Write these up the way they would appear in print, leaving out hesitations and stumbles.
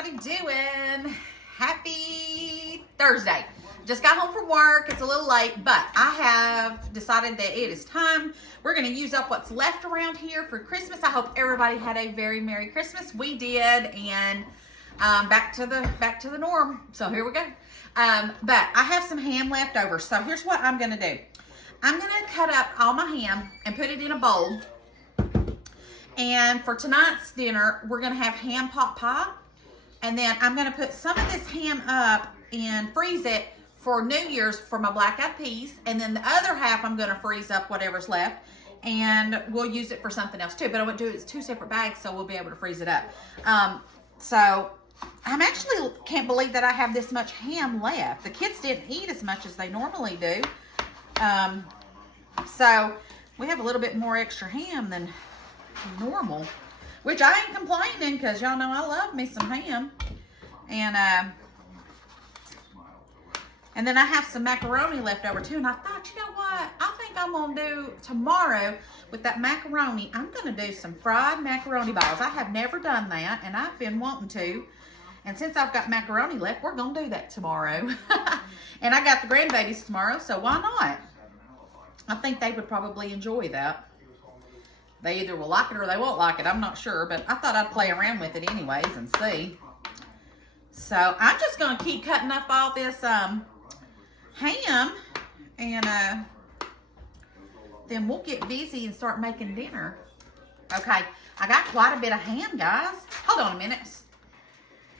everybody doing? Happy Thursday. Just got home from work. It's a little late, but I have decided that it is time. We're going to use up what's left around here for Christmas. I hope everybody had a very Merry Christmas. We did, and back to the norm. So here we go. But I have some ham left over. So here's what I'm going to do. I'm going to cut up all my ham and put it in a bowl. And for tonight's dinner, we're going to have ham pot pie. And then I'm going to put some of this ham up and freeze it for New Year's for my black-eyed peas. And then the other half, I'm going to freeze up whatever's left. And we'll use it for something else too. But I won't do it. It's two separate bags, so we'll be able to freeze it up. So I'm actually can't believe that I have this much ham left. The kids didn't eat as much as they normally do. So we have a little bit more extra ham than normal, which I ain't complaining because y'all know I love me some ham. And then I have some macaroni left over too, and I thought, you know what, I think I'm gonna do tomorrow with that macaroni. I'm gonna do some fried macaroni balls. I have never done that, and I've been wanting to, and since I've got macaroni left, we're gonna do that tomorrow. And I got the grandbabies tomorrow, so why not? I think they would probably enjoy that. They either will like it or they won't like it. I'm not sure, but I thought I'd play around with it anyways and see. So I'm just going to keep cutting up all this ham, and then we'll get busy and start making dinner. Okay, I got quite a bit of ham, guys. Hold on a minute.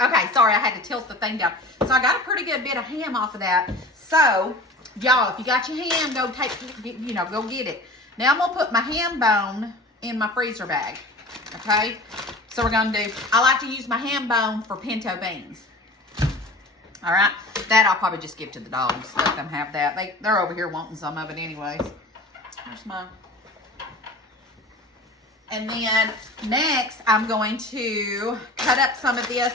Okay, sorry, I had to tilt the thing down. So I got a pretty good bit of ham off of that. So, y'all, if you got your ham, go get it. Now I'm going to put my ham bone in my freezer bag, okay? So we're going to do, I like to use my ham bone for pinto beans. All right? That I'll probably just give to the dogs. Let them have that. They're over here wanting some of it anyways. Here's mine. And then next, I'm going to cut up some of this,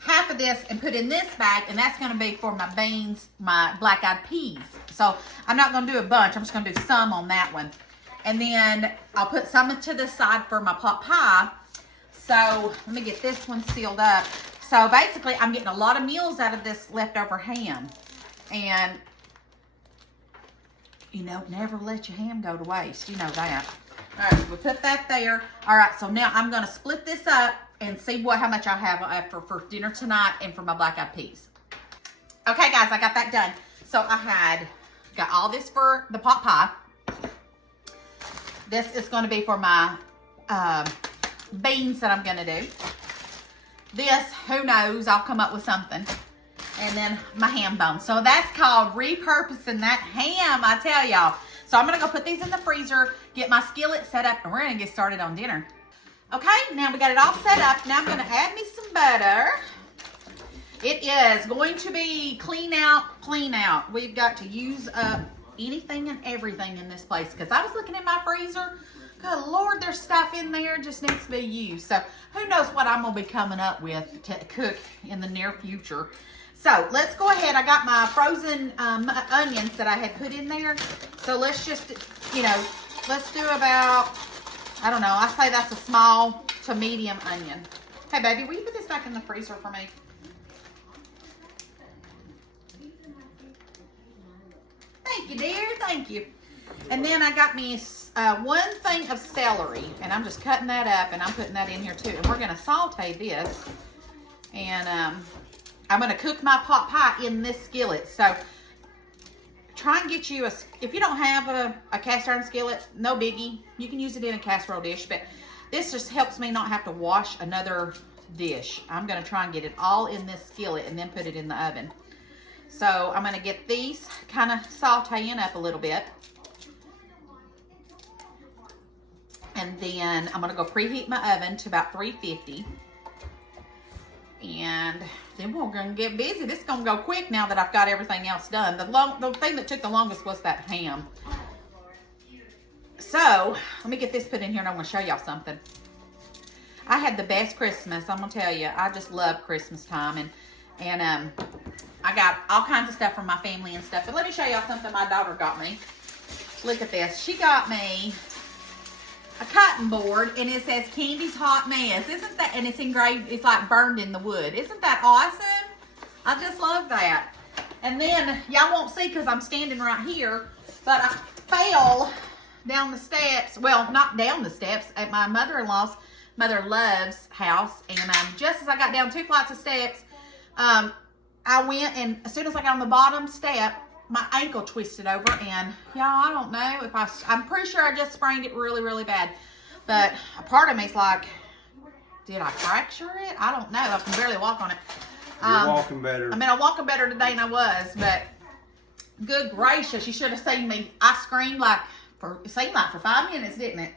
half of this, and put in this bag, and that's going to be for my beans, my black-eyed peas. So I'm not going to do a bunch. I'm just going to do some on that one. And then I'll put some to the side for my pot pie. So let me get this one sealed up. So basically, I'm getting a lot of meals out of this leftover ham. And, you know, never let your ham go to waste. You know that. All right, we'll put that there. All right, so now I'm going to split this up and see how much I have for dinner tonight and for my black-eyed peas. Okay, guys, I got that done. So I got all this for the pot pie. This is going to be for my beans that I'm going to do. This, who knows, I'll come up with something. And then my ham bone. So that's called repurposing that ham, I tell y'all. So I'm going to go put these in the freezer, get my skillet set up, and we're going to get started on dinner. Okay, now we got it all set up. Now I'm going to add me some butter. It is going to be clean out. We've got to use up anything and everything in this place, because I was looking in my freezer. Good Lord, there's stuff in there just needs to be used. So who knows what I'm going to be coming up with to cook in the near future. So let's go ahead. I got my frozen onions that I had put in there. So let's just, let's do about, I don't know, I say that's a small to medium onion. Hey, baby, will you put this back in the freezer for me? Thank you, dear. Thank you. And then I got me one thing of celery, and I'm just cutting that up, and I'm putting that in here too. And we're going to saute this, and I'm going to cook my pot pie in this skillet. So try and get you if you don't have a cast iron skillet, no biggie. You can use it in a casserole dish, but this just helps me not have to wash another dish. I'm going to try and get it all in this skillet and then put it in the oven. So I'm going to get these kind of sauteing up a little bit. And then I'm going to go preheat my oven to about 350. And then we're going to get busy. This is going to go quick now that I've got everything else done. The thing that took the longest was that ham. So let me get this put in here, and I want to show y'all something. I had the best Christmas. I'm going to tell you. I just love Christmas time. And I got all kinds of stuff from my family and stuff. But let me show y'all something my daughter got me. Look at this. She got me a cutting board, and it says Candy's Hot Mess. Isn't that, and it's engraved, it's like burned in the wood. Isn't that awesome? I just love that. And then, y'all won't see because I'm standing right here, but I fell down the steps. Well, not down the steps, at my mother-in-law's, Mother Love's house. And just as I got down 2 flights of steps, I went, and as soon as I got on the bottom step, my ankle twisted over, and y'all, I don't know if I'm pretty sure I just sprained it really, really bad. But a part of me's like, did I fracture it? I don't know. I can barely walk on it. You're walking better. I mean, I'm walking better today than I was, but good gracious, you should have seen me. I screamed it seemed like for 5 minutes, didn't it?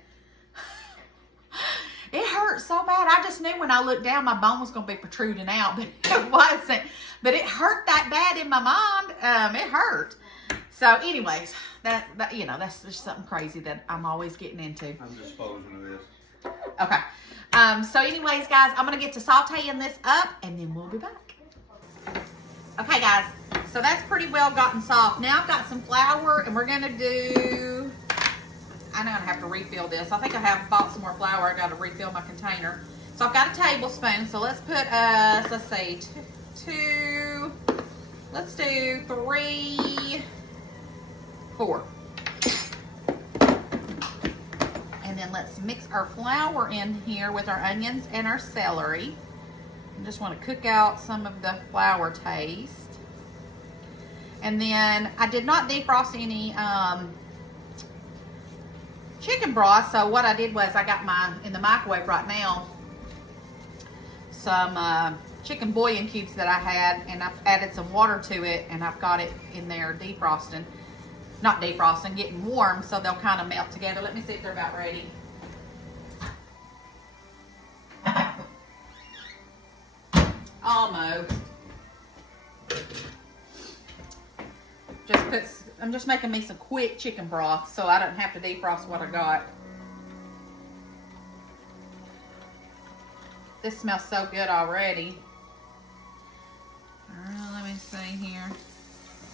It hurt so bad. I just knew when I looked down, my bone was going to be protruding out, but it wasn't. But it hurt that bad in my mind. It hurt. So, anyways, that you know, that's just something crazy that I'm always getting into. I'm disposing of this. Okay. So, anyways, guys, I'm going to get to sauteing this up, and then we'll be back. Okay, guys. So that's pretty well gotten soft. Now I've got some flour, and we're going to do... I'm going to have to refill this. I think I have bought some more flour. I got to refill my container. So I've got a tablespoon. So let's put let's see, two, let's do 3, 4. And then let's mix our flour in here with our onions and our celery. I just want to cook out some of the flour taste. And then I did not defrost any chicken broth, so what I did was I got in the microwave right now, some chicken bouillon cubes that I had, and I've added some water to it, and I've got it in there defrosting, not defrosting, getting warm, so they'll kind of melt together. Let me see if they're about ready. Almost. I'm just making me some quick chicken broth so I don't have to defrost what I got. This smells so good already. Let me see here.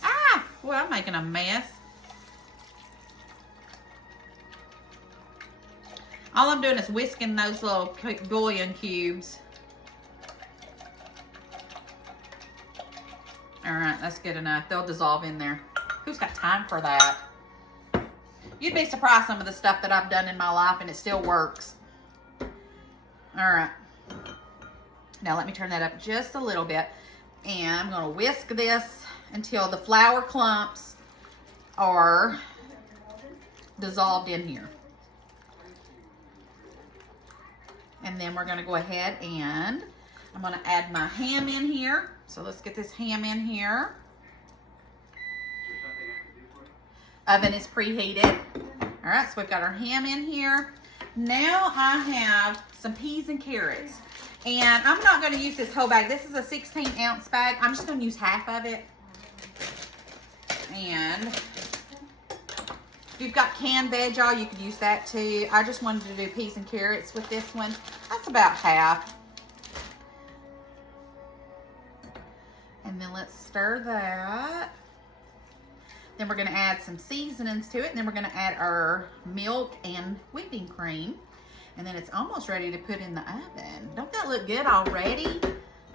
Ah! Well, I'm making a mess. All I'm doing is whisking those little bouillon cubes. Alright, that's good enough. They'll dissolve in there. Who's got time for that? You'd be surprised some of the stuff that I've done in my life, and it still works. Alright. Now let me turn that up just a little bit. And I'm going to whisk this until the flour clumps are dissolved in here. And then we're going to go ahead and I'm going to add my ham in here. So let's get this ham in here. Oven is preheated. All right, so we've got our ham in here. Now I have some peas and carrots. And I'm not going to use this whole bag. This is a 16-ounce bag. I'm just going to use half of it. And if you've got canned veg, y'all, you could use that too. I just wanted to do peas and carrots with this one. That's about half. And then let's stir that. Then we're going to add some seasonings to it. And then we're going to add our milk and whipping cream. And then it's almost ready to put in the oven. Don't that look good already?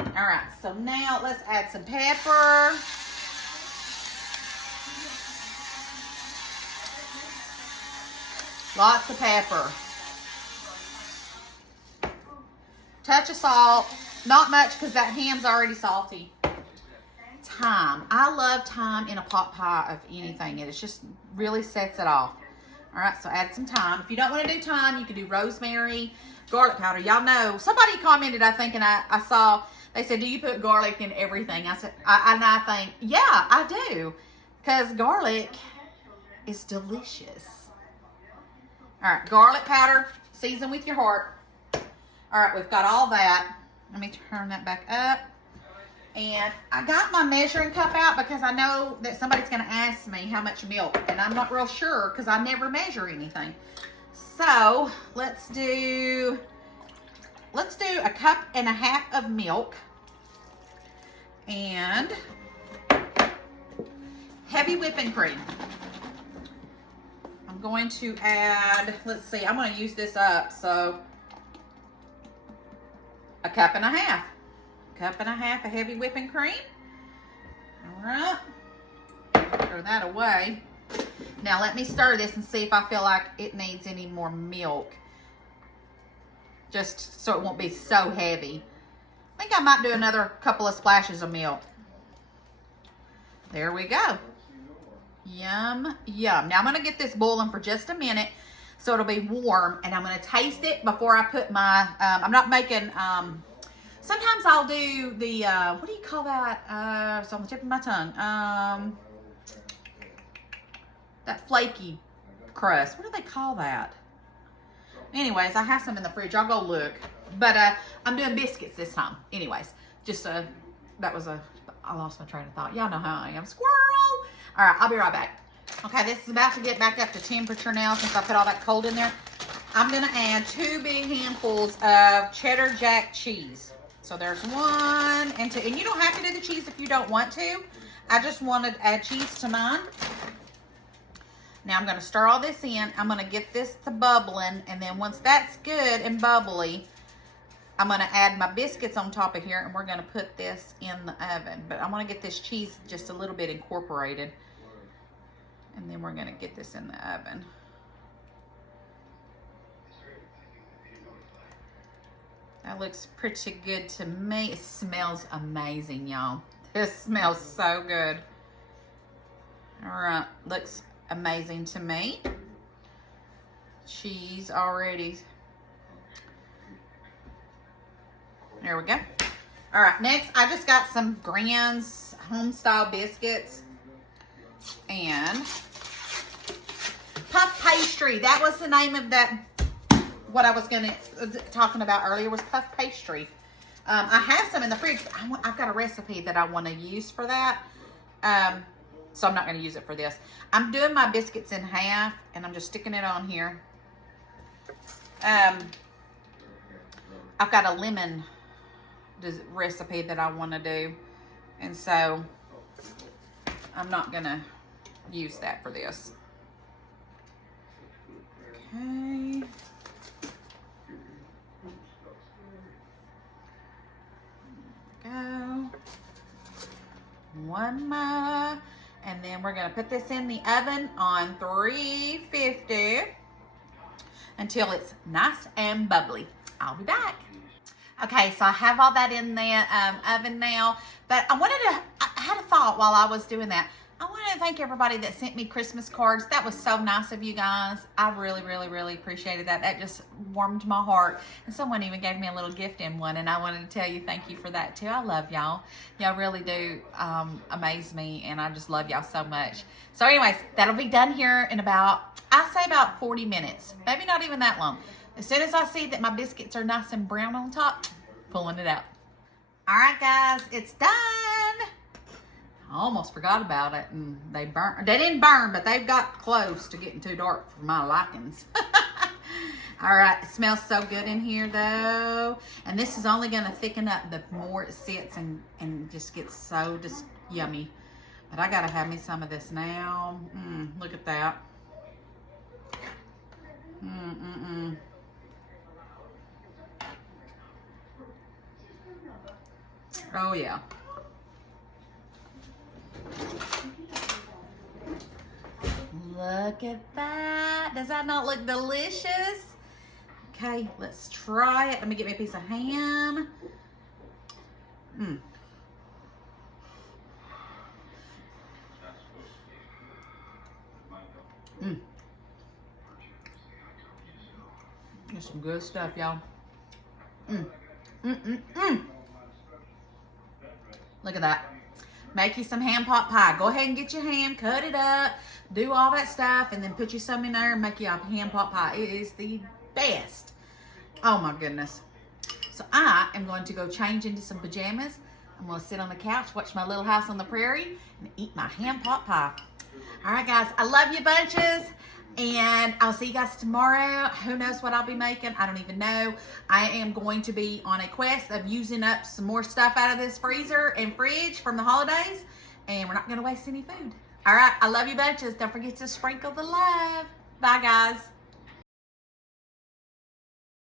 All right, so now let's add some pepper. Lots of pepper. Touch of salt. Not much because that ham's already salty. Thyme. I love thyme in a pot pie of anything. It just really sets it off. All right, so add some thyme. If you don't want to do thyme, you can do rosemary, garlic powder. Y'all know, somebody commented, I think, and I saw, they said, do you put garlic in everything? I said, I think, yeah, I do. Because garlic is delicious. All right, garlic powder, season with your heart. All right, we've got all that. Let me turn that back up. And I got my measuring cup out because I know that somebody's going to ask me how much milk. And I'm not real sure because I never measure anything. So let's do 1.5 cups of milk. And heavy whipping cream. I'm I'm going to add, let's see, I'm going to use this up, so a cup and a half. Cup and a half of heavy whipping cream. All right. Throw that away. Now let me stir this and see if I feel like it needs any more milk. Just so it won't be so heavy. I think I might do another couple of splashes of milk. There we go. Yum, yum. Now I'm going to get this boiling for just a minute so it'll be warm, and I'm going to taste it before I put my, I'm not making, sometimes I'll do the, what do you call that? It's on the tip of my tongue. That flaky crust. What do they call that? Anyways, I have some in the fridge. I'll go look. But I'm doing biscuits this time. Anyways, just I lost my train of thought. Y'all know how I am. Squirrel! All right, I'll be right back. Okay, this is about to get back up to temperature now since I put all that cold in there. I'm going to add 2 big handfuls of cheddar jack cheese. So there's 1 and 2. And you don't have to do the cheese if you don't want to. I just wanted to add cheese to mine. Now I'm going to stir all this in. I'm going to get this to bubbling. And then once that's good and bubbly, I'm going to add my biscuits on top of here. And we're going to put this in the oven. But I want to get this cheese just a little bit incorporated. And then we're going to get this in the oven. That looks pretty good to me. It smells amazing, y'all. This smells so good. All right, looks amazing to me. Cheese already. There we go. All right, next I just got some Grand's home style biscuits and puff pastry. That was the name of that. What I was talking about earlier was puff pastry. I have some in the fridge. I've got a recipe that I want to use for that. So I'm not going to use it for this. I'm doing my biscuits in half, and I'm just sticking it on here. I've got a lemon recipe that I want to do, and so I'm not going to use that for this. Okay. Go. One more. And then we're going to put this in the oven on 350 until it's nice and bubbly. I'll be back. Okay, so I have all that in the oven now. But I had a thought while I was doing that. I wanted to thank everybody that sent me Christmas cards. That was so nice of you guys. I really, really, really appreciated that. That just warmed my heart. And someone even gave me a little gift in one. And I wanted to tell you thank you for that too. I love y'all. Y'all really do amaze me. And I just love y'all so much. So anyways, that'll be done here in about, I'll say about 40 minutes. Maybe not even that long. As soon as I see that my biscuits are nice and brown on top, pulling it out. All right, guys, it's done. I almost forgot about it, and they didn't burn, but they've got close to getting too dark for my likings. All right, it smells so good in here though, and this is only going to thicken up the more it sits and just gets so just yummy. But I gotta have me some of this now. Look at that. Oh yeah. Look at that. Does that not look delicious? Okay, let's try it. Let me get me a piece of ham. There's some good stuff, y'all. Look at that. Make you some ham pot pie. Go ahead and get your ham, cut it up, do all that stuff, and then put you some in there and make you a ham pot pie. It is the best. Oh my goodness. So I am going to go change into some pajamas. I'm going to sit on the couch, watch my Little House on the Prairie, and eat my ham pot pie. All right, guys. I love you bunches. And I'll see you guys tomorrow. Who knows what I'll be making? I don't even know. I am going to be on a quest of using up some more stuff out of this freezer and fridge from the holidays. And we're not going to waste any food. All right. I love you bunches. Don't forget to sprinkle the love. Bye, guys.